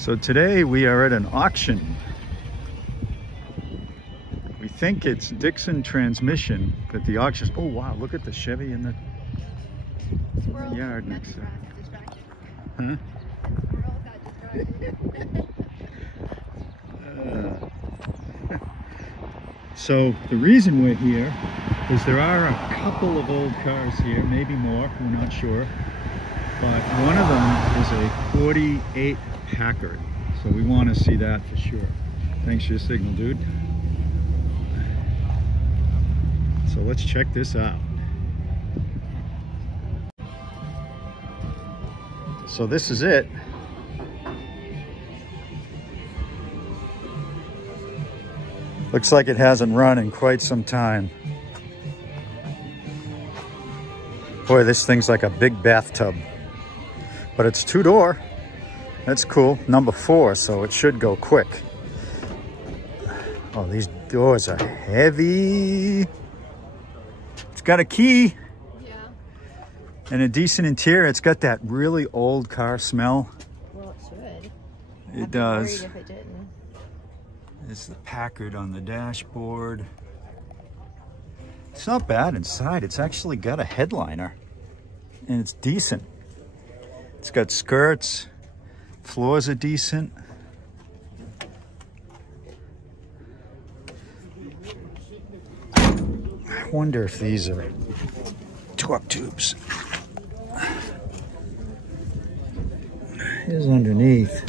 So today we are at an auction. We think it's Dixon transmission, but the auction, oh wow, look at the Chevy in the yard next to it. Huh? So the reason we're here is there are a couple of old cars here, maybe more, we're not sure. But one of them is a 48 Packard. So we want to see that for sure. Thanks for your signal, dude. So let's check this out. So this is it. Looks like it hasn't run in quite some time. Boy, this thing's like a big bathtub. But it's two-door. That's cool. Number 4, so it should go quick. Oh, these doors are heavy. It's got a key. Yeah. And a decent interior. It's got that really old car smell. Well, it should. It does. If it didn't. It's the Packard on the dashboard. It's not bad inside. It's actually got a headliner. And it's decent. It's got skirts. Floors are decent. I wonder if these are torque tubes. Here's underneath.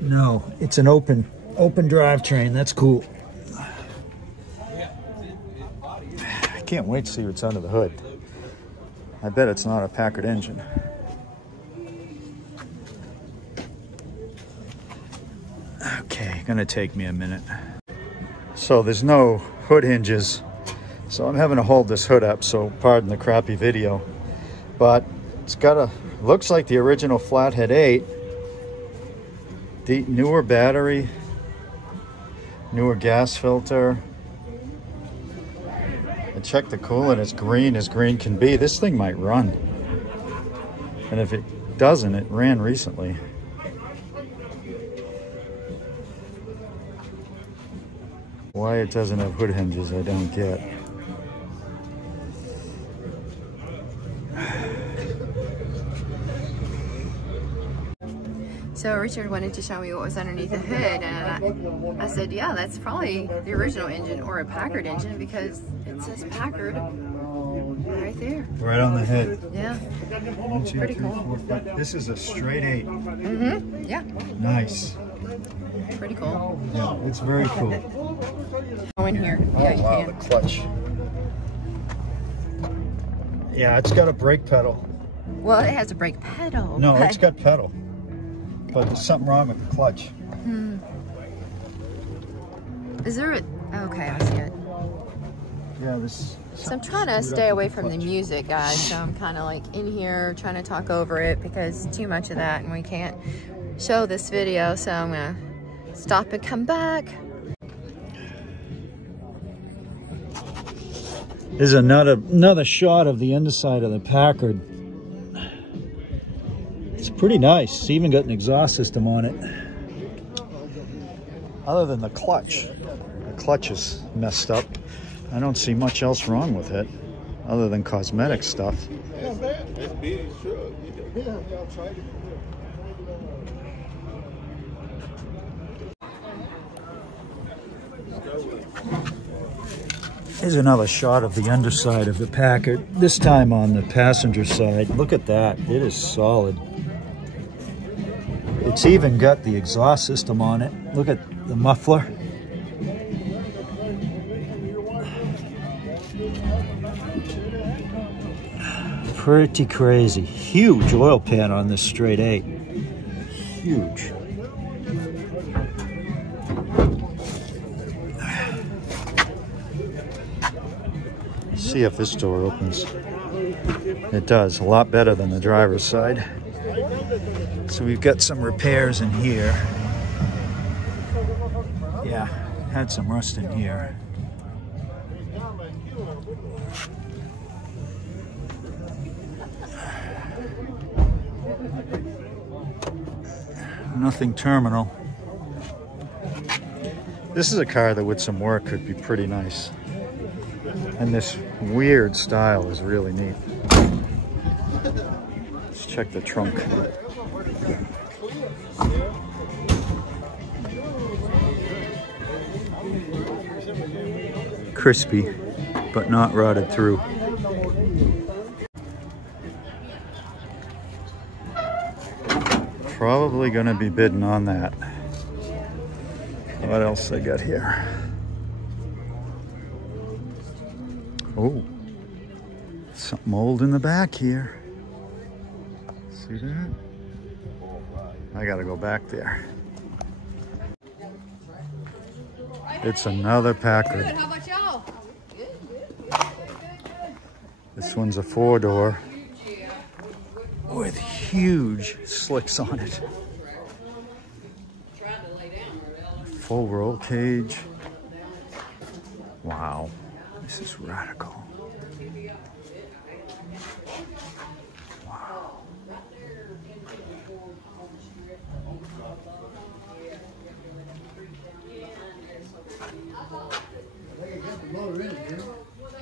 No, it's an open drivetrain. That's cool. I can't wait to see what's under the hood. I bet it's not a Packard engine. Okay, gonna take me a minute. So there's no hood hinges. So I'm having to hold this hood up, so pardon the crappy video. But it's got a, looks like the original Flathead 8. The newer battery, newer gas filter. I checked the coolant, it's green as green can be. This thing might run. And if it doesn't, it ran recently. Why it doesn't have hood hinges, I don't get. So Richard wanted to show me what was underneath the hood, and I said, yeah, that's probably the original engine or a Packard engine because it says Packard right there. Right on the head. Yeah. 1, 2, Pretty 3, cool. 4, 5. This is a straight 8. Mm-hmm. Yeah. Nice. Pretty cool. Yeah, it's very cool. Go in here. Yeah, you wow, can. the clutch. Yeah, it's got a brake pedal. Well, it has a brake pedal. No, but... it's got pedal. But there's something wrong with the clutch. Is there a... Okay, I see it. Yeah, this... So I'm trying to stay away from the music, guys. So I'm kind of like in here trying to talk over it because too much of that and we can't show this video. So I'm going to stop and come back. There's another shot of the underside of the Packard. It's pretty nice. It's even got an exhaust system on it. Other than the clutch. The clutch is messed up. I don't see much else wrong with it, other than cosmetic stuff. Here's another shot of the underside of the Packard, this time on the passenger side. Look at that, it is solid. It's even got the exhaust system on it. Look at the muffler. Pretty crazy. Huge oil pan on this straight 8. Huge. See if this door opens. It does, a lot better than the driver's side. So we've got some repairs in here. Yeah, had some rust in here. nothing terminal. This is a car that with some work could be pretty nice. And this weird style is really neat. Let's check the trunk. Crispy, but not rotted through. Probably gonna be bidding on that. What else I got here? Oh, something old in the back here. See that? I gotta go back there. It's another Packard. How about y'all? This one's a 4-door with huge slicks on it. Full roll cage. Wow, this is radical. Wow.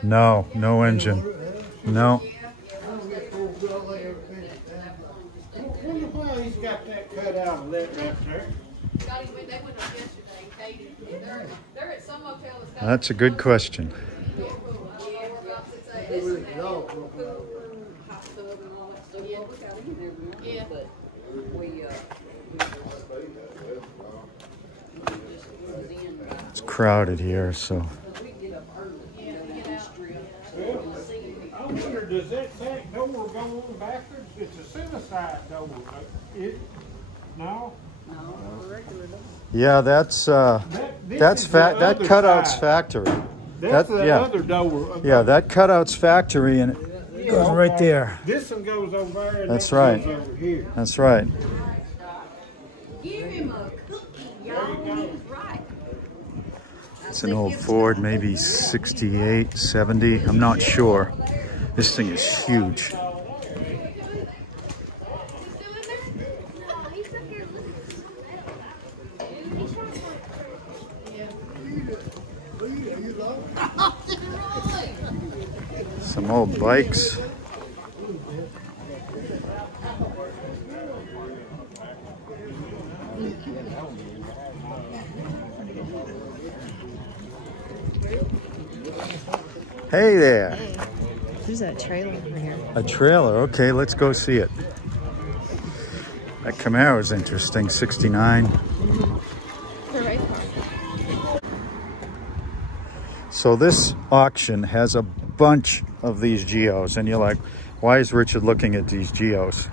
No, no engine. No. He's got that cut out of that right there. That's a good question. It's crowded here, so. I wonder, does that back door go on backwards? It's a suicide door. No? Yeah, that's that cutout's factory. That's the other door. Yeah, that cutout's factory, and it goes right there. This one goes over there. And That's that right. goes over here. That's right. Give him a cookie, y'all. He's right. It's an old Ford, maybe 68, 70. I'm not sure. This thing is huge. Some old bikes. Hey there. There's that trailer over here. A trailer. Okay, let's go see it. That Camaro is interesting. 69. So this auction has a bunch of these Geos, and you're like, why is Richard looking at these Geos?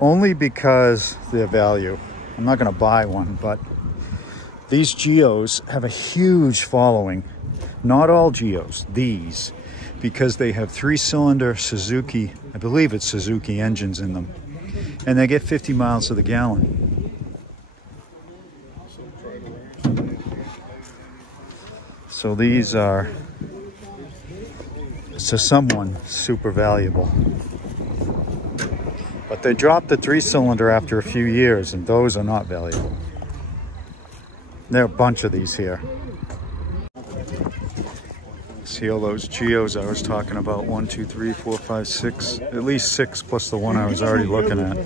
Only because their value. I'm not going to buy one, but these Geos have a huge following. Not all Geos, these, because they have 3-cylinder Suzuki, I believe it's Suzuki engines in them, and they get 50 miles to the gallon. So these are, to someone, super valuable. But they dropped the 3-cylinder after a few years, and those are not valuable. There are a bunch of these here. See all those Geos I was talking about? 1, 2, 3, 4, 5, 6. At least 6 plus the one I was already looking at.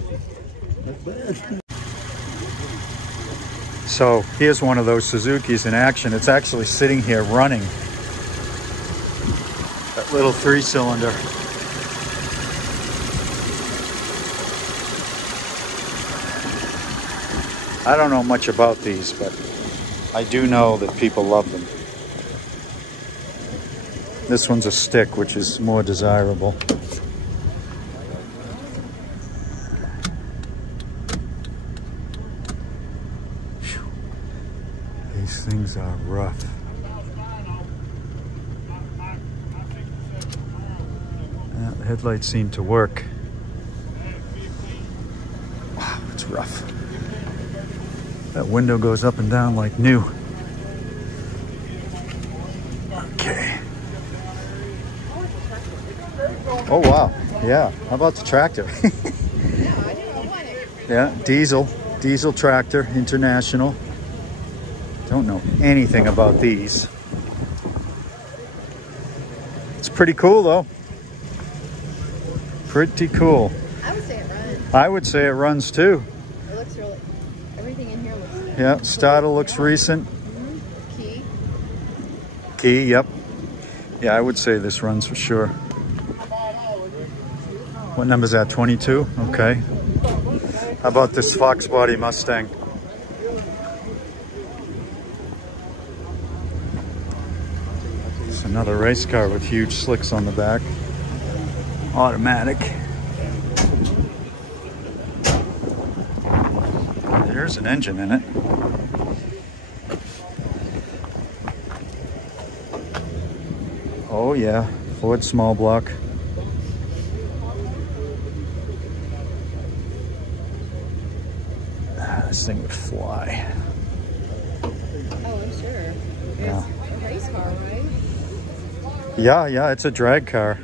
So here's one of those Suzukis in action. It's actually sitting here running. That little 3-cylinder. I don't know much about these, but I do know that people love them. This one's a stick, which is more desirable. Whew. These things are rough. Yeah, the headlights seem to work. Wow, it's rough. That window goes up and down like new. Okay. Oh wow, yeah. How about the tractor? Yeah, diesel diesel tractor, International. Don't know anything about these. It's pretty cool though. Pretty cool. I would say it runs. I would say it runs too. It looks really, everything in here looks. Yeah, starter looks recent. Key. Key, yep. Yeah, I would say this runs for sure. What number is that, 22? Okay. How about this Fox body Mustang? It's another race car with huge slicks on the back. Automatic. There's an engine in it. Oh yeah, Ford small block. This thing would fly. Oh, I'm sure. Yeah. It's a race car, right? Yeah, it's a drag car.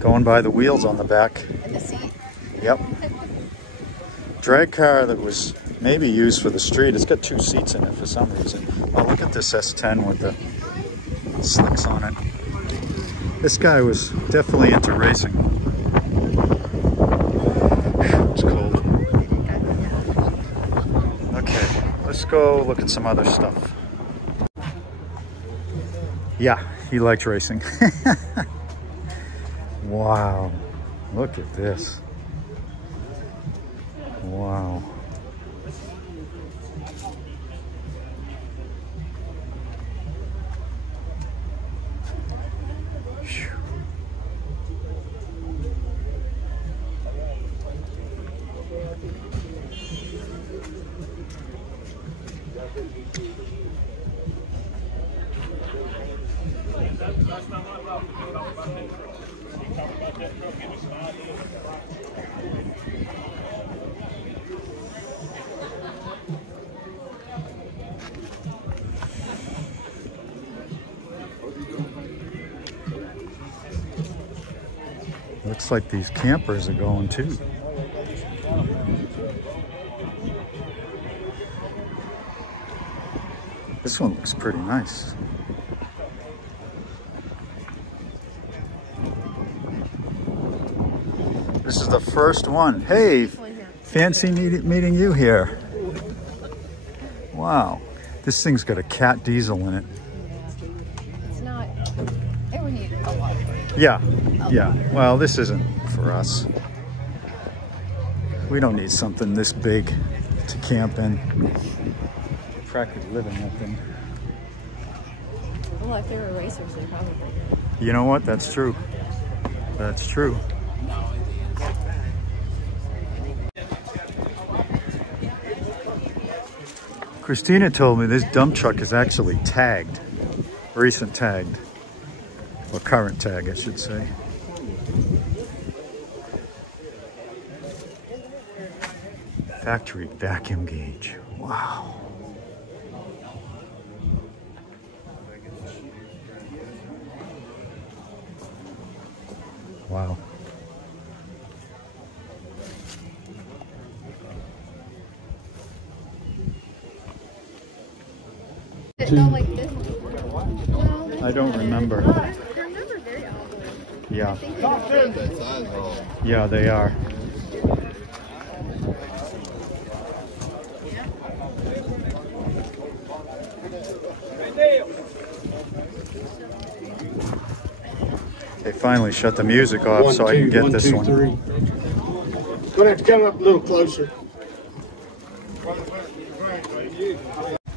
Going by the wheels on the back. And the seat. Yep. Drag car that was maybe used for the street. It's got 2 seats in it for some reason. Oh, look at this S10 with the slicks on it. This guy was definitely into racing. It's cold. Okay, let's go look at some other stuff. Yeah, he likes racing. Wow, look at this. Wow. Phew. Looks like these campers are going too. This one looks pretty nice. This is the first one. Hey, fancy meeting you here. Wow, this thing's got a cat diesel in it. It's not, it would need a lot of work. Yeah. Well, this isn't for us. We don't need something this big to camp in. Practically live in that thing. Well, if they were racers, they probably would. You know what? That's true. That's true. Christina told me this dump truck is actually tagged. Recent tagged. Or current tag, I should say. Factory vacuum gauge. Wow. Wow. Not like this. I don't remember. They're never very old. Yeah. They Yeah, they are. They finally shut the music off so I can get this one. Gonna have to come up a little closer.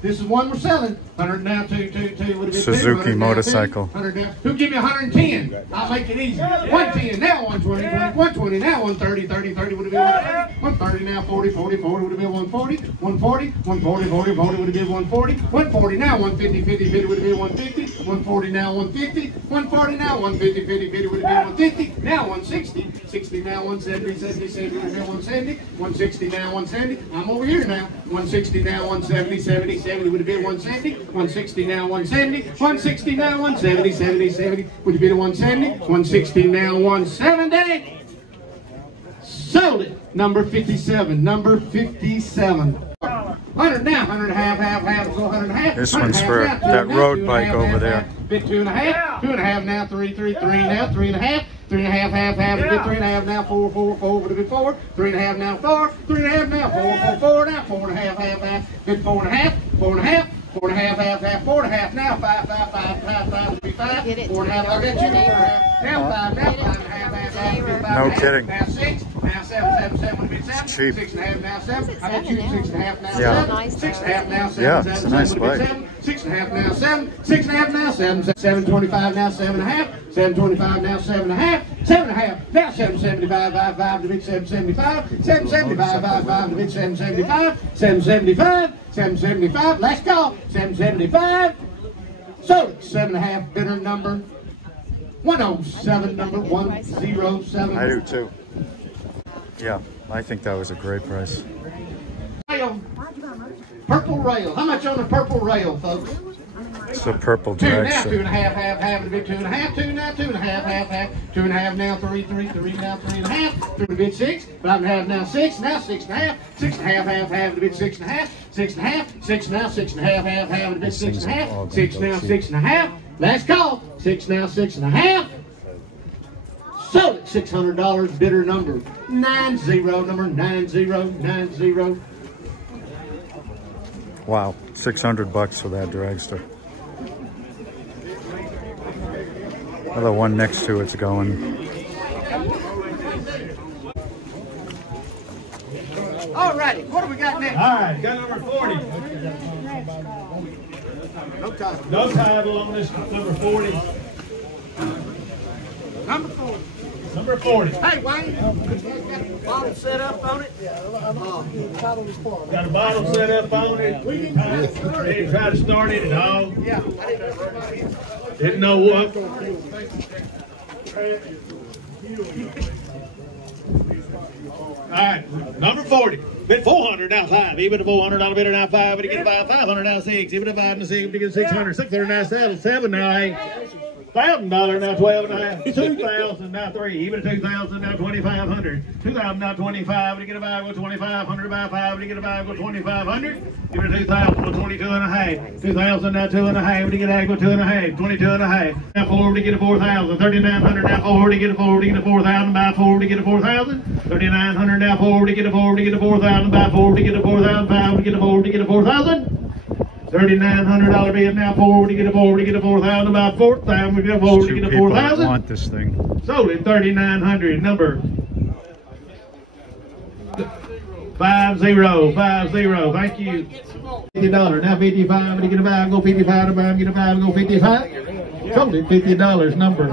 This is one we're selling. 100 now, 222 would have been Suzuki motorcycle. 100 now. Who give me 110? I'll make it easy. 110 now, 120, 120 now, 130, 30 would have been 130. 130 now, 40 would have been 140. 140 would have been 140. 140 now, 150 would have been 150. 140 now, 150. 140 now, 150 would have been 150. Now 160. 60 now, 170 would have been 170. 160 now, 170. I'm over here now. 160 now, 170 would have been 170. 160 now, 170. 160 now, 170 would have been 170. 160 now, 170. Sold it. Number 57. Number 57. 100 now, 100 half, so 100 half. This one's for that road bike over there. Bit 2 1/2 now, 3 now, 3 1/2. 3 1/2, half, bit 3 1/2 now, 4, would have been 4. 3 1/2 now, 4, 3 1/2 now, 4 now, 4 1/2, half, bit 4 1/2, 4 1/2. 4 1/2, half, 4 1/2 now, 5, would be 5. 4 1/2, I'll get you. 4 1/2 now, 5 now, 5 1/2, half, no kidding. Now 6, now 7, would have been 7. Cheap. 6 1/2 now, 7. I get you 6 1/2 now, Yeah. 7. 6 1/2 now, 7. Yeah, it's a nice bike. 6 1/2 now, 7. 6 1/2 now, 7. 7.25 now, 7 1/2. 7.25 now, 7 1/2. 7 1/2 now, 7.75, 5 to bit 7.75. 7.75, 5 to bit 7.75. 7.75. 7.75. Let's go. 7.75. So 7 1/2 bidder number 107, number 107. I do too. Yeah, I think that was a great price. Rail. Purple rail. How much on the purple rail, folks? It's a purple 2 now, dragster. 2 1/2, half, to bit 2 1/2. 2 now, 2 1/2, half. 2 1/2 now, 3 now, 3 1/2. 3 to bit 6. 5 1/2 now, 6. Now 6 1/2. 6 1/2, half, to bit 6 1/2. 6 1/2. 6 now, 6 1/2, half, to bit 6 1/2. 6 now, 6 1/2. Last call. 6 now, 6 1/2. Sold at $600. Bidder number 90, number 9090. Wow, $600 for that dragster. Well, the one next to it's going. All righty, what do we got next? All right, got number 40. No title on this number 40. Number 40. Number 40. Hey, Wayne, got a bottle set up on it? Got a bottle set up on it. Didn't try to start it at all. Yeah. Didn't know what. All right, number 40. Bid 400 now 5. Even a $400 bidder now 5. But he get about 500 now 6. Even a 5 and 6. But he get 600. 600 now 7 now 8. $1,000 now 12 and a half. 2,000 now 3. Even a 2,000 now 2,500. 2,000 now 25. To get a bag with 2,500 by 5. To get a bag with 2,500. Give it a 2,000 with 22 and a half. 2,000 now 2 and a half. To get a bag with 2 and a half. 22 and a half. Now 4 to get a 4,000. 3,900 now 4 to get a 4 to get a 4,000 by 4 to get a 4,000. 3,900 now 4 to get a 4 to get a 4,000 by 4 to get a 4,000. 5 to get a 4 to get a 4,000. $3,900 bid now 4 to get a 4 to get a 4,000 by 4,000. We get a 4 to get a 4,000. Want this thing? Sold at 3,900. Number 5050. Thank you. $50 now 55 to get a 5. Go 55 to buy. Get a 5. Go 55. Sold at $50. Number.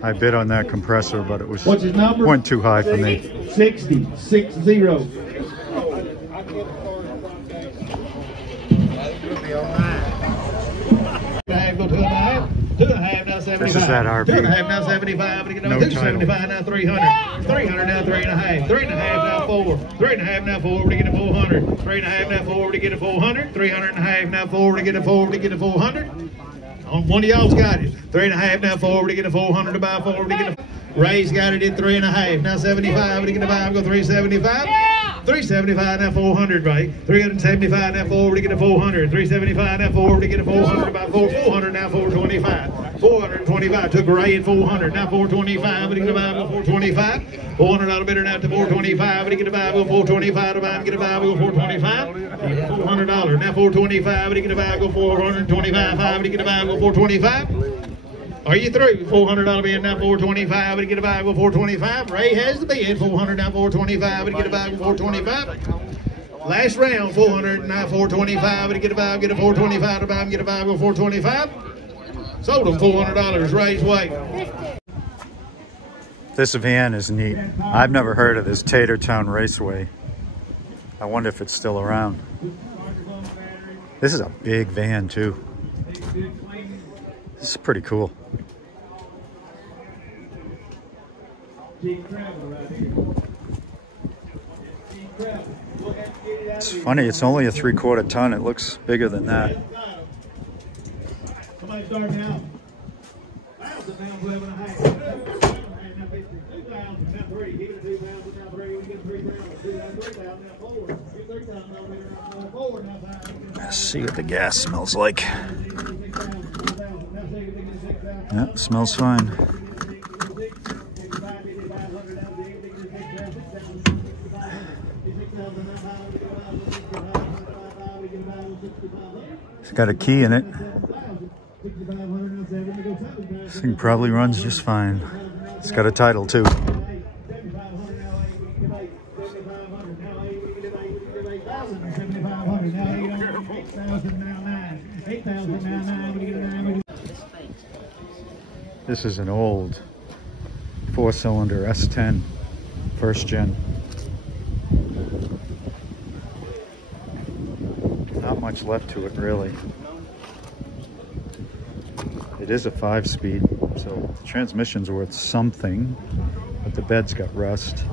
I bid on that compressor, but it was What's his number? went too high for me. 60. 60. Go 2.5. 2.5 now 75. This is that RB. 2.5 now 75. No 275 now 300. 300 now 3.5. 3.5 now 4. 3.5 now 4 to get a 400. 3.5 now 4 to get a 400. 300.5 now 4 to get a 4 to get a 400. On one of y'all's got it. 3.5 now 4 to get a 400 to buy 4 to get a. Ray's got it at 3.5. Now 75 to get a 5. Go 375. 375 now 400, right? 375 now 4 to get a 400. 375 now 4 to get a 400 by 4. 400 now 425. 425 took Ray at 400. Now 425 to get a 5. 425. $400 bidder now to 425 to get a 5. 425 to buy. Get a 5. 425. $400 now 425 to get a 5. 425. 5 to get a 5. 425. Are you through? $400 bid now 425 to get a bag with 425. Ray has the bid. 400 now 425 to get a bag with 425. Last round 400 now 425 to get a bag. Get a 425 to buy him. Get a bag with 425. Sold him $400. Ray's weight. This van is neat. I've never heard of this Tatertown Raceway. I wonder if it's still around. This is a big van too. This is pretty cool. It's funny, it's only a 3/4 ton. It looks bigger than that. Somebody start now. 1,000 now 11.5. 2,000 now 3. Give it a 2,000 now 3. We get 3,000. 3,000 now 4. Get 3,000 now Let's see what the gas smells like. Yep, smells fine. It's got a key in it. This thing probably runs just fine. It's got a title too. This is an old 4-cylinder S10, first gen. Not much left to it, really. It is a 5-speed, so the transmission's worth something, but the bed's got rust.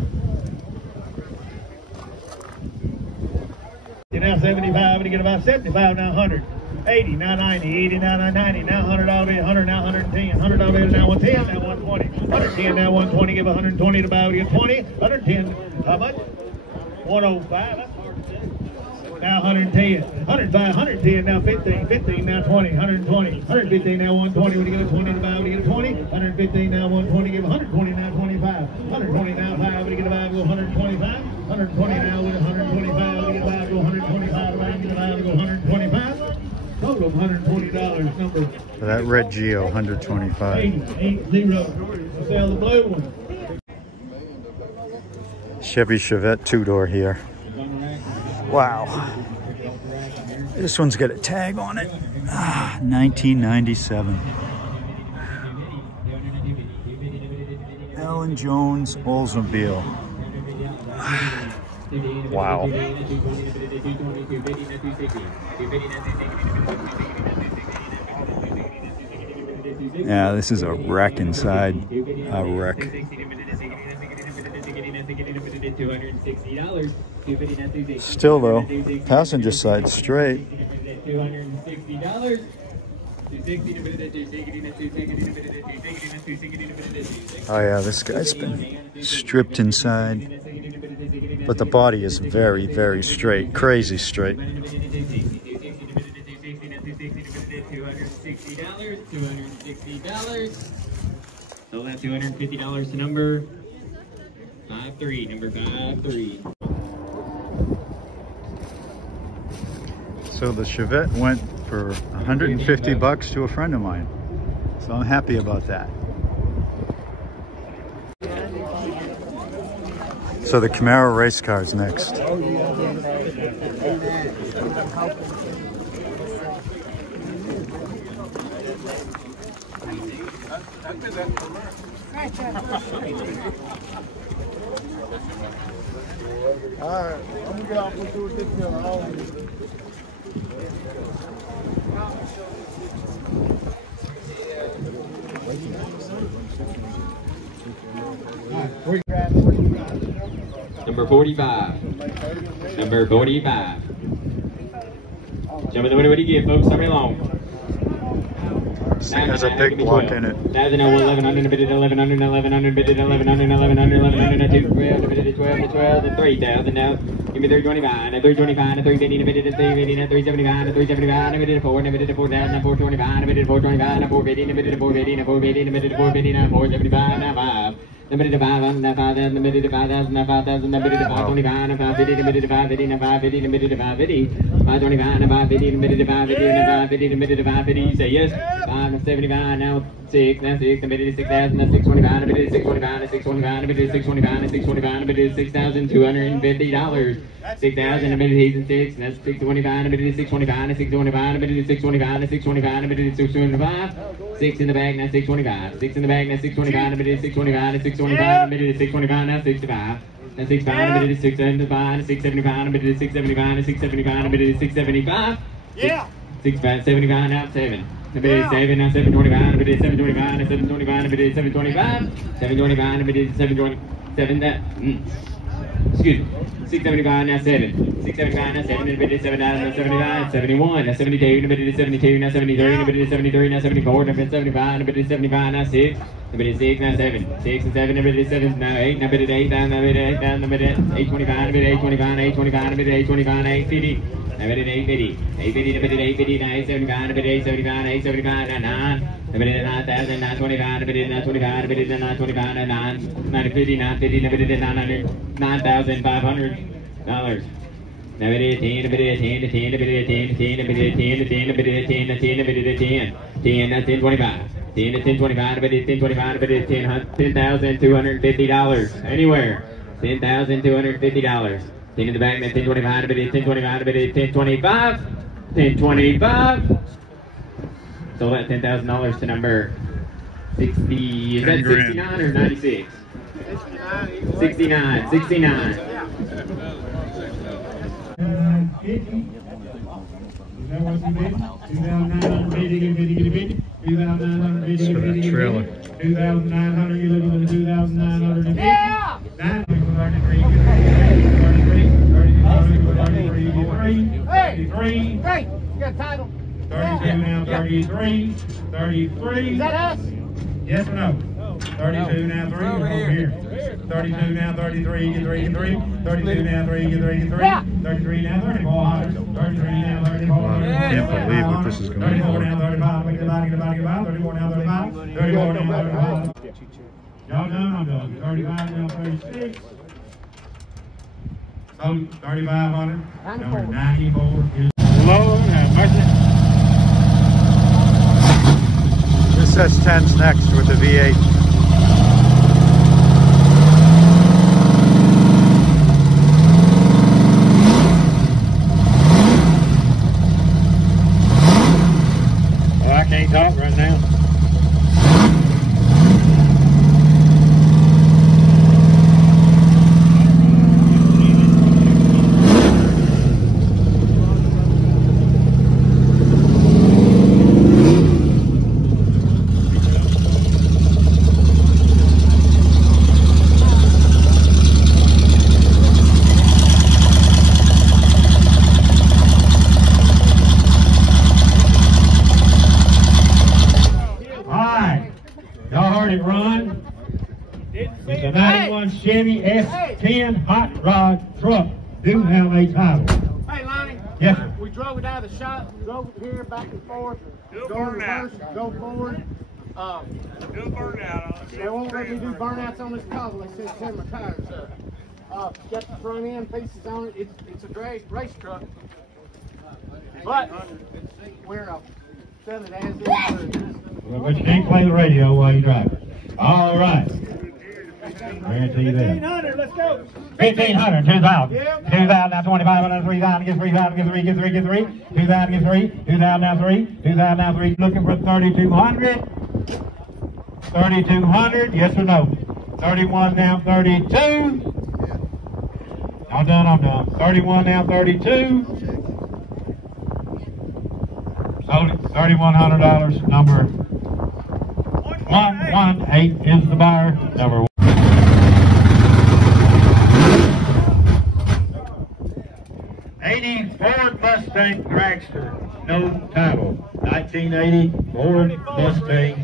You're now 75, and you get about 75, now 100. 80, now 90, 80, now 90, now 100, I'll be 100, now 110, 100, I'll be now 110, now 120, 110, now 120, give 120 to buy, we get 20, 110, how much? 105, that's hard to say. Now 110, 105, 110, now 15, 15, now 20, 120, 115, now 120, when you get a 20 to buy, when you get a 20, 115, now 120, give 120, now 25, 120, now 5, when you get a 5, go 125, 120 now with 125, when you get a 5, go 125, when you get a 5, go 125. Total of $120 number. For that red Geo, 125. 80. Sell the blue one. Chevy Chevette 2-door here. Wow. This one's got a tag on it. 1997. Alan Jones Oldsmobile. Wow. Yeah, this is a wreck inside. A wreck. Still though, passenger side straight. Oh yeah, this guy's been stripped inside. But the body is very, very straight, crazy straight. $260. So that's $250 to number 53. Number 53. So the Chevette went for 150 bucks to a friend of mine. So I'm happy about that. So the Camaro race car's next. Alright, I'm gonna get off with you with this hill. Number 45. Number 45. Gentlemen, what do you get, folks? Hurry along. This thing has a big block in it. 1100, 1100, 1100, 1100, 1100, 1100, 12, 12, 3,000 now. Give me 325, 325, 350, 350, 375, 375, 4, 4,000, 425, 425, 450, 450, 450, 450, 475, now 5. Number to 5,000, now 5,000, number to 5,000, now 5,000, number to 525, now 550, number to 550, now 550, number to 550, 525, now 550, number to 550, now 550, number to 550, say yes, 575, now 6, now 6, number to 6,000, now 625, number to 625, now 625, number to 625, now 625, number to $6,250, 6,000, number to 6, now 625, number to 625, now 625, number to 625, now 625, number to 625, 6 in the bag, now 625, 6 in the bag, now 625, number to 625, now 625, number to 625, now 65. Now 65, number to 675, now 675, number to 675, now 675, number to 675. Yeah. 675, now 7. Number to 7, now 725, number to 725, now 725, number to 725. 725, number to 727, good. 675 now 7. 675 now 7. And bid is 7 now 75. 71 now 72. And bid is 72 now 73. And bid is 73 now 74. And bid is 75. And bid is 75 now 6. And bid is 6 now 7. 6 and 7. And bid is 7 now 8. Now bid is 8 down. Now bid is 8 down. Now bid is 825. And bid is 825. 825. And bid is 825. 850. Now bid is 850. 850. Now bid is 850. Now 875. Now bid is 875. 875. Now 9. Now bid is 9,000. 925. Now bid is 925. Now bid is 925. Now 9. 950. 950. Now bid is 900. $9,500. Now bid is 10. Now bid is 10. 10. Now bid is 10. 10. Now bid is 10. 10. Now bid is 10. 10. Now bid is 10. 10. That's 1025. 10 to 1025. But it's 1025. But it's $10,250. Anywhere. $10,250. 10 in the back. That's 1025. But it's 1025. But it's 1025. 1025. So that $10,000 to number 60. Is that 69 or 96? 69. 69. Trailer. 2,900, you're looking at 2,950. Yeah! 33, Hey, you got a title. 32 now, 33, 33. Is that us? Yes or no? 32 now, 3, over here. 32 now, 33, get 3, get 3. 32 now, 3, get 3, get 3. 33 now, 3400. 33 now, 3400. I can't believe what this is going 34 for. now, 35. Make the body, get the body, get the body. 34 now, 35. 34 now, 35. Y'all done? I'm done. 35 now, 36. So 3,500. Number 94 is. Lord have mercy. This says 10's next with the V8. Well, I can't talk right now. It's a 91 Chevy S10 hot rod truck. Do have a title. Hey, Lonnie. Yes, sir. We drove it out of the shop, drove it here, back and forth. Go reverse, go forward. Do burnout. They won't let me do burnouts on this cobble. They said tear my tires up. Got the front end pieces on it. It's a drag race truck. But we're selling it as is. Well, but you can't play the radio while you drive it. All right. Guarantee that. 1,500, let's go. 1,500, 2,000. 2,000 now 2,500, 3,000, get 3,000, get 3, get 3, get 3. 2,000, get 3. 2,000 now 3. 2,000 now 3. Looking for 3,200. 3,200, yes or no? 31 now 32. I'm done. 31 now 32. Sold it. $3,100. Number 118 is the buyer. Number 1. Ford Mustang Dragster, no title. 1980 Ford Mustang.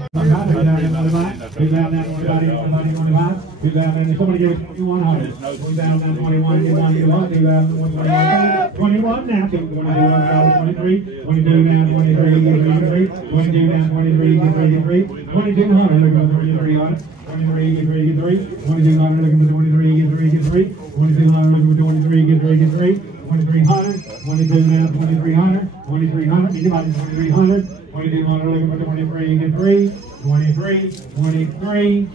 Somebody give it 2,100. 2,021, 21 now. 23, 22 now, 23, 23, 22 now, 23, 23, 2,200. Look at 23 on it. 23, get 3, get 3. 2,200, looking for 23, get 3, get 3. 2,200, looking for 23, get 3, get 3. 2,300, 22 now, 2,300, 2,300, anybody 2,300, 2,200, looking for 23, get 3, 23, 23,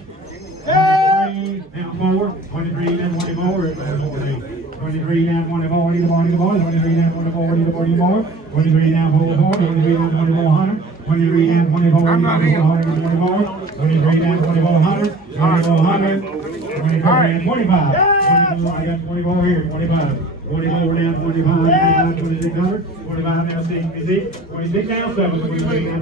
23, now 4, 23 now 24, 23 now 24, need the ball, 23 now 24, need the ball, 23 now 4, 23 now 2,400, 23 now 24, need the ball, 23 now 2,400, 2,400, 25, 25, I got 24 here, 25. 44 down, 25 now, 2,600, 25 now, 66, 26 now, 7, 28 now,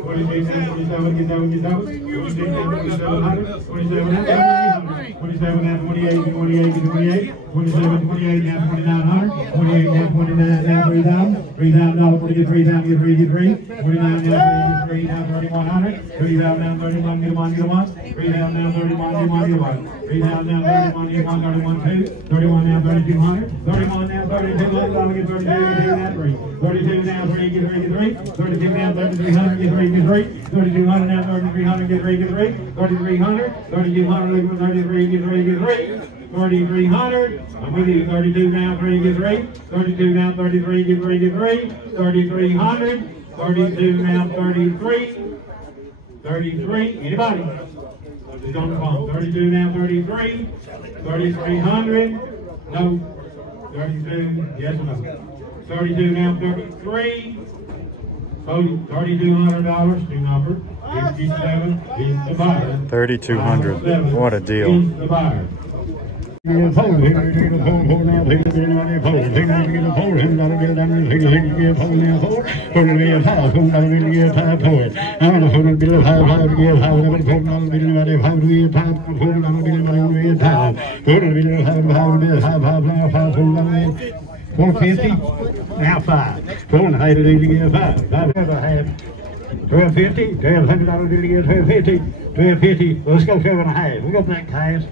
27, 26 now, 27, 26 now, 2700, 27 now, 7,800, 27 now 28, 28, 28, 27, 28 now 2900, 28 now 29 now 3,000, $3,000 get 3,000 get 3 get 3, 29 now 3 get 3 now 3,100, 3,000 now 31 get 1 get 1, 3,000 now 31 get 1 get 1, 3,000 now 31 get 1 31 2, 31 now 3,200, 31 now 3,200 get 32 now 3, 32 now 3 get 3 get 3, 32 now 3,300 get 3 get 3, 3,200 now 3,300 get 3 get 3, 3,300, 3,200 get 33 get 3 get 3, 3,300. I'm with you. 32 now 3 get 3, 32 now 33 get 3 get 3, 3,300, 32 now 33, 33. Anybody? It's on the phone. 32 now 33, 3,300. No. 32. Yes or no? 32 now 33. $3,200, two number. 57 is the buyer. 3,200. What a deal. Is the buyer. Get a pole, now, take a pole now, take a pole, get a pole, get a pole now, pole, put it in a five, put it in a five for it. I'm going to put it in a five, get a five, I'm going to put it in a five, put it in a five, put it in a five, put it in a five, now 5, put it in 450, now 5, put it in a to get a 5, 1250, $1,200 to get 1250, 1250, let's go 12.5, we got that class.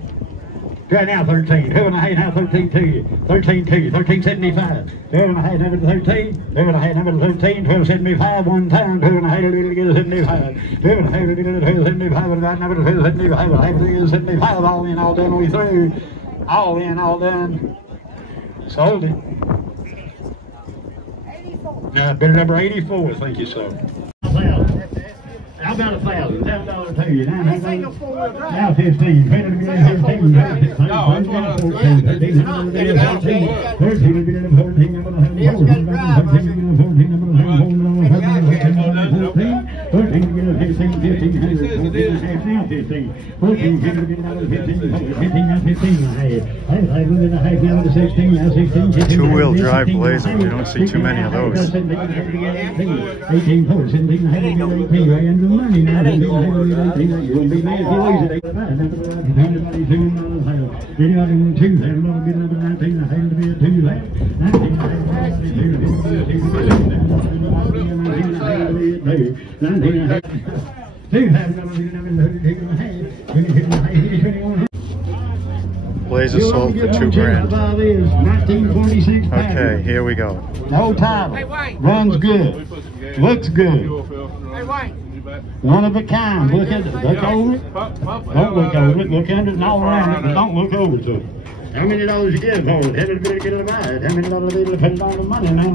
Right now 13, 12.5 now 13 to you, 13 to you, 1375, 12.5 number 13, 12.5 number 13, 1275 one time, 12.5 to get a 75, 12.5 to get a 75, about number 1275, I'll have to get a 75, all in, all done, we through, all in, all done, sold it. Now bid number 84, thank you sir. How about $1,000? $7 to you. Now 15. 15. Two-wheel drive Blazer. We don't see too many of those. 18, money now, you won't be mad if you lose it. Blazer sold for $2,000. Okay, here we go. No title. Runs good. Looks good. One of a kind. Look at it. Look over it. Don't look over it. Look under it and all around it, but don't look over it. How many dollars you get for it? How many dollars get it buy? How many dollars you put on the money? How many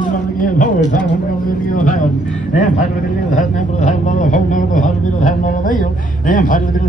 dollars you get for it? $500 you get $1,000. And $500 $1,000. $400 and $500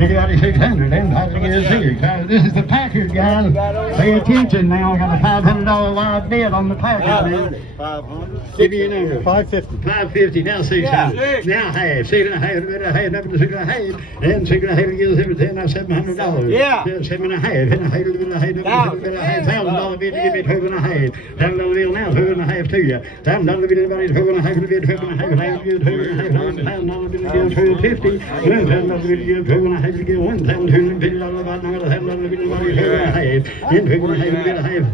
you got $600 and this is the Packard, guys. Pay attention now. I got a $500 live bid on the Packard. 500. Give you a number. 550. 550. Now 600. Now half. 6.5. Number 6.5. And 6.5 gives everything. Now $700. Yeah. 7.5. $1,000 bid to give me 12.5. $1,000 bill now. 12.5 to you. $1,000 bid anybody 12.5 to bid 12.5. $1,000 bid 12.5. $1,000 bid to give 12.50. $1,000 bid to give 12.5 to give $1,250 about now. $1,000 bid anybody 12.5. Then 12.5 bid a half.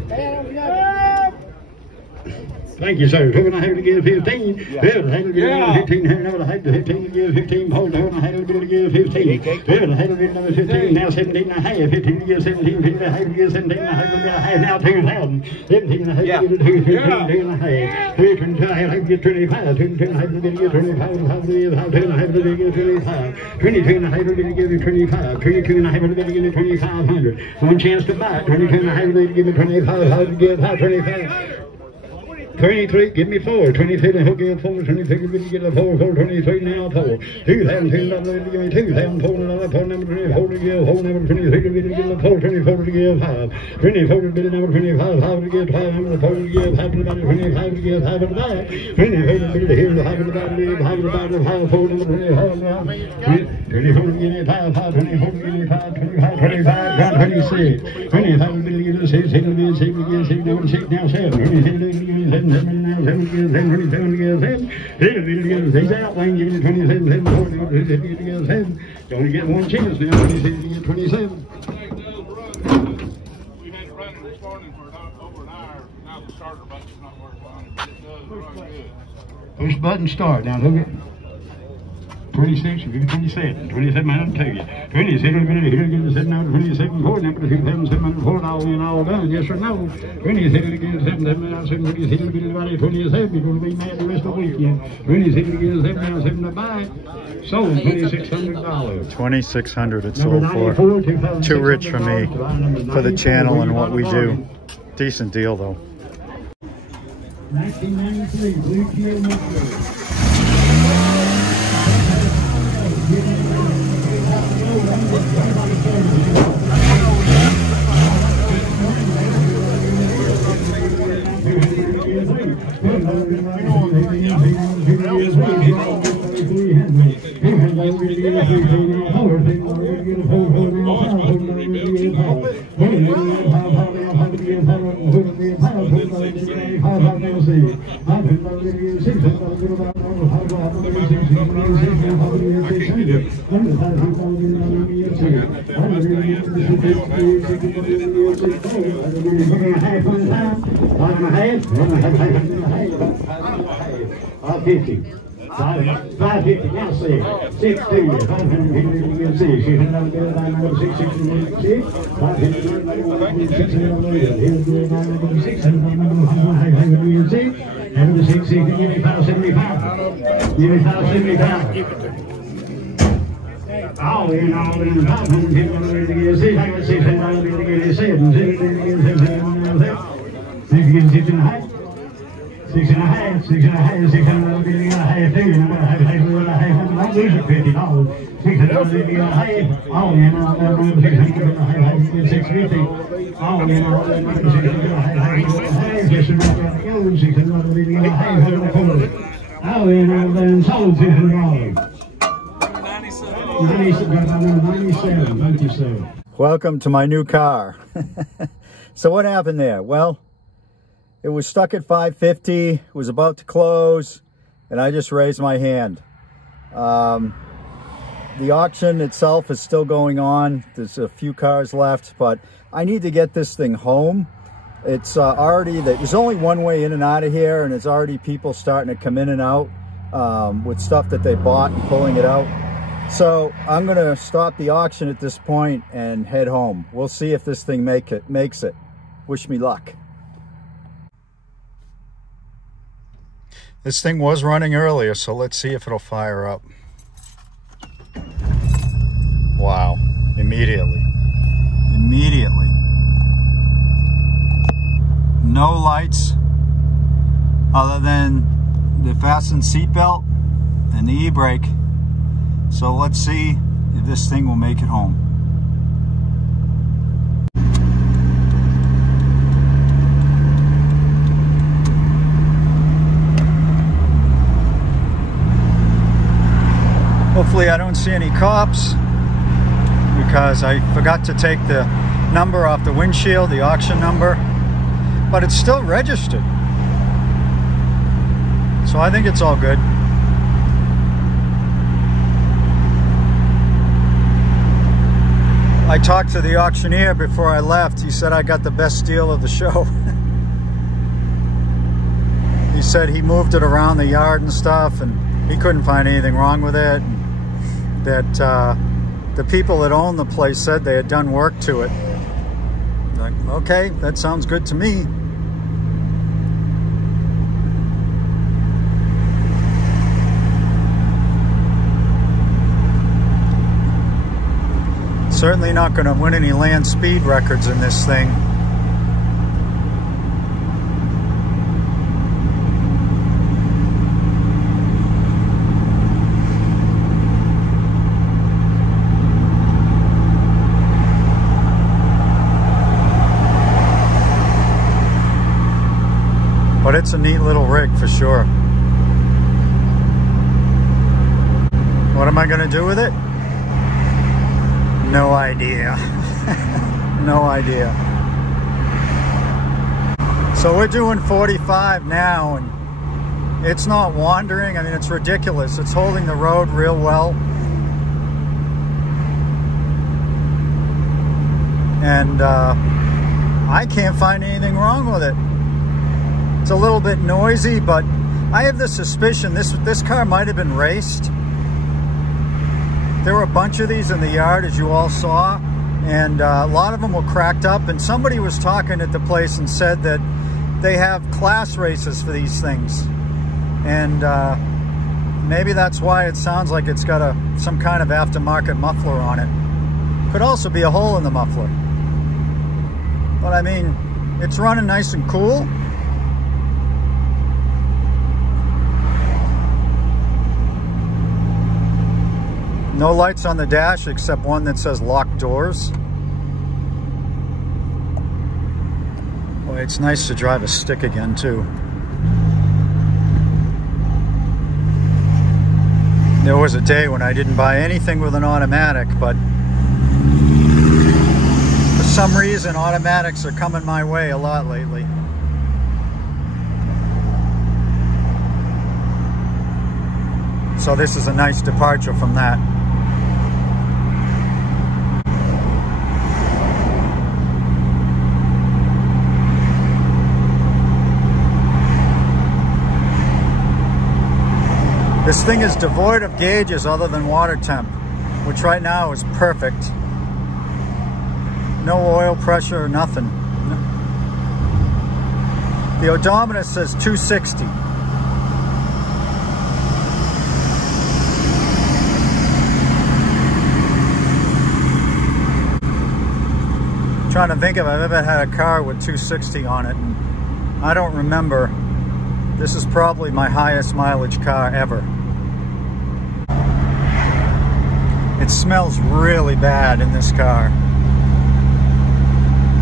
Thank you, sir. 12.5 to give 15. Yeah. 12.5 to give 15. 12.5 to 15 to give 15. Hold 12.5 to give 15. 12.5 to give number 15. Now 17.5. 15 to give 17. 15.5 to give 17.5 to give a half. Now 2,000. 17.5 to give 2. 15.5. 2.5 to give 25. 2.5 to give 25. 2.5 to give 25. 22.5 to give 25. 22.5 to give 2,500. One chance to buy. 22.5 to give 25. To give 25. 23, give me 4. 23, then he'll give 4. 23, give me get a 4. 23 now 4. $2,000 to give me 2,000. 4 number 24 to give. Whole number 23 to give a 4. 24 to give 5. 24 to give number 25. 5 to give 5. Number 4 to give 5 to the 25 to give 5 to the back. 24 to give here. 5 to the back to give 5 to the back to 5. 4 number 25 now. 24 to give me 5. 5. 24 to give me 5. 25. 25. 26. 25 to give 6. 6 to give 6. 6 number 6 now 7. 26 to give Only get one chance now. 27. We had it running this morning for over an hour. Now the starter button's not working on it, but it does run good. Push button start. Now look at 26, 27, 27 out to you. 27, 27 out to 27, 4, number 704, all in, all done, yes or no? 27 again, 7 out, 7, 27, 27, you're going to be mad the rest of the weekend. 27 again, 7 out, 7 to buy. Sold $2,600. $2,600 it sold for. Too rich for me, for the channel and what we do. Decent deal though. 1993, Blue Keel Metro. $550, now say 6 all in, 6.5, 6.5, 6.5, don't lose it $50. 6.5, all in, all in, 650, all in, all in, 6.5, just about go, 6.5, all in, all in, sold $600. 97. Welcome to my new car. So what happened there? Well, it was stuck at 550, it was about to close, and I just raised my hand. The auction itself is still going on. There's a few cars left, but I need to get this thing home. It's there's only one way in and out of here, and there's already people starting to come in and out with stuff that they bought and pulling it out. So I'm gonna stop the auction at this point and head home. We'll see if this thing makes it. Wish me luck. This thing was running earlier, so let's see if it'll fire up. Wow, immediately. No lights other than the fastened seatbelt and the e-brake. So let's see if this thing will make it home. Hopefully I don't see any cops, because I forgot to take the number off the windshield, the auction number, but it's still registered. So I think it's all good. I talked to the auctioneer before I left. He said I got the best deal of the show. He said he moved it around the yard and stuff, and he couldn't find anything wrong with it. That the people that own the place said they had done work to it. Like, okay, that sounds good to me. Certainly not going to win any land speed records in this thing. But it's a neat little rig for sure. What am I going to do with it? No idea. No idea. So we're doing 45 now, and it's not wandering. I mean, it's ridiculous. It's holding the road real well. And I can't find anything wrong with it. It's a little bit noisy, but I have the suspicion this car might have been raced. There were a bunch of these in the yard, as you all saw, and a lot of them were cracked up, and somebody was talking at the place and said that they have class races for these things. And maybe that's why it sounds like it's got some kind of aftermarket muffler on it. Could also be a hole in the muffler. But I mean, it's running nice and cool. No lights on the dash except one that says locked doors. Boy, it's nice to drive a stick again too. There was a day when I didn't buy anything with an automatic, but for some reason automatics are coming my way a lot lately. So this is a nice departure from that. This thing is devoid of gauges other than water temp, which right now is perfect. No oil pressure or nothing. The odometer says 260. Trying to think if I've ever had a car with 260 on it, and I don't remember. This is probably my highest mileage car ever. It smells really bad in this car.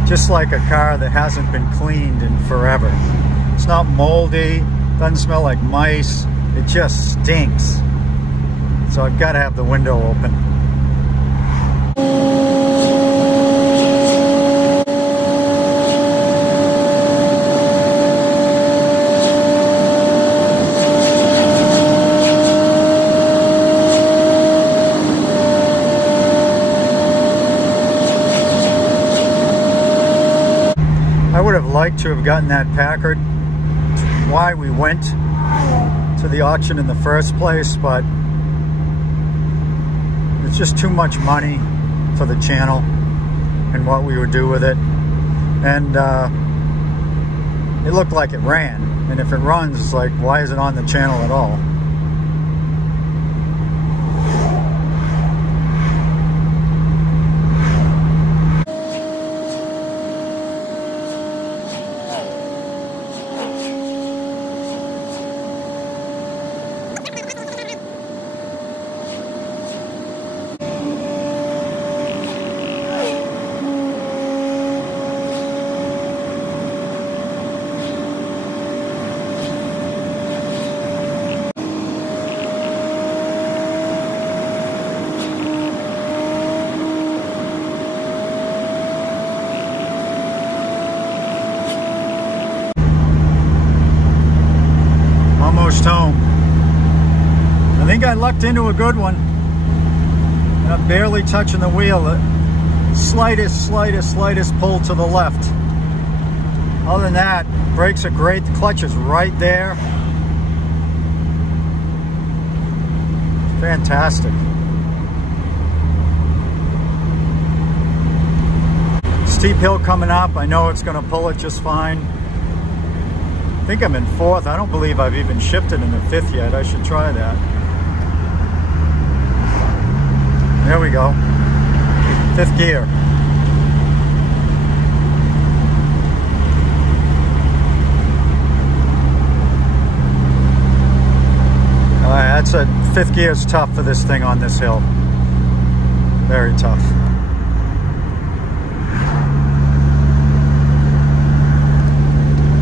Just like a car that hasn't been cleaned in forever. It's not moldy, doesn't smell like mice, it just stinks. So I've got to have the window open. I would have liked to have gotten that Packard. Why we went to the auction in the first place, but it's just too much money for the channel and what we would do with it. And it looked like it ran, and if it runs, it's like, why is it on the channel at all? Almost home. I think I lucked into a good one. And I'm barely touching the wheel. The slightest pull to the left. Other than that, brakes are great. The clutch is right there. Fantastic. Steep hill coming up. I know it's going to pull it just fine. I think I'm in fourth. I don't believe I've even shifted into fifth yet. I should try that. There we go. Fifth gear. All right, that's a fifth gear is tough for this thing on this hill. Very tough.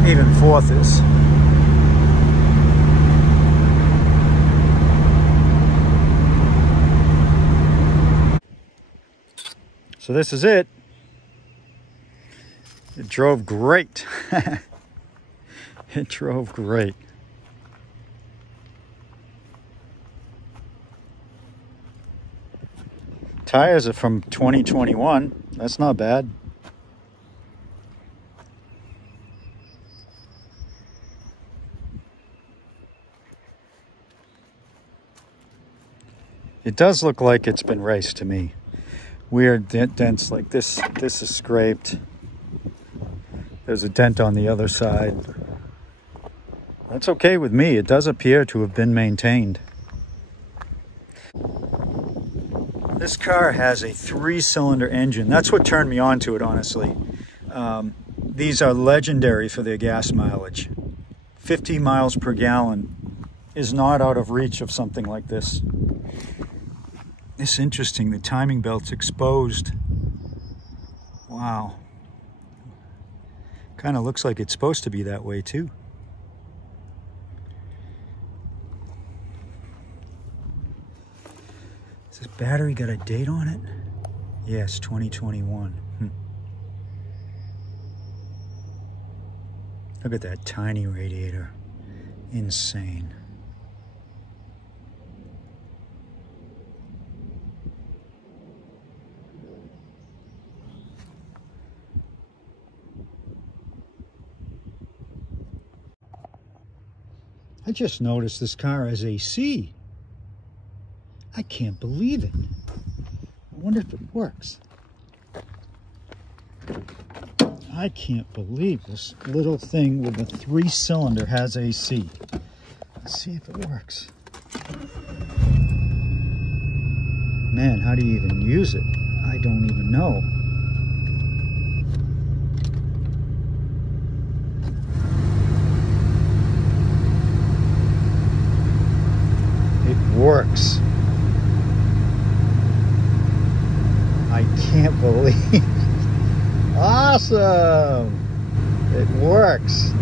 Even fourth is. So this is it. It drove great. It drove great. Tires are from 2021. That's not bad. It does look like it's been raced to me. Weird dents like this. This is scraped. There's a dent on the other side. That's okay with me. It does appear to have been maintained. This car has a 3-cylinder engine. That's what turned me on to it, honestly. These are legendary for their gas mileage. 50 miles per gallon is not out of reach of something like this. It's interesting, the timing belt's exposed. Wow. Kind of looks like it's supposed to be that way too. Has this battery got a date on it? Yes, 2021. Look at that tiny radiator. Insane. I just noticed this car has AC. I can't believe it. I wonder if it works. I can't believe this little thing with a 3-cylinder has AC. Let's see if it works. Man, how do you even use it? I don't even know. It works. I can't believe it. Awesome! It works.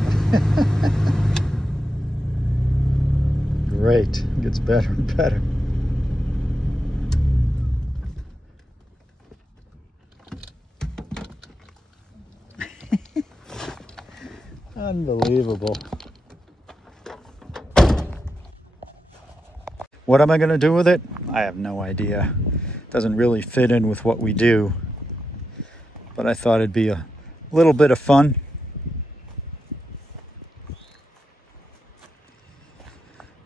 Great. It gets better and better. Unbelievable. What am I going to do with it? I have no idea. Doesn't really fit in with what we do. But I thought it'd be a little bit of fun.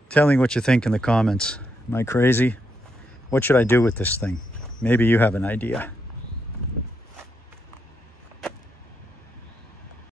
Tell me what you think in the comments. Am I crazy? What should I do with this thing? Maybe you have an idea.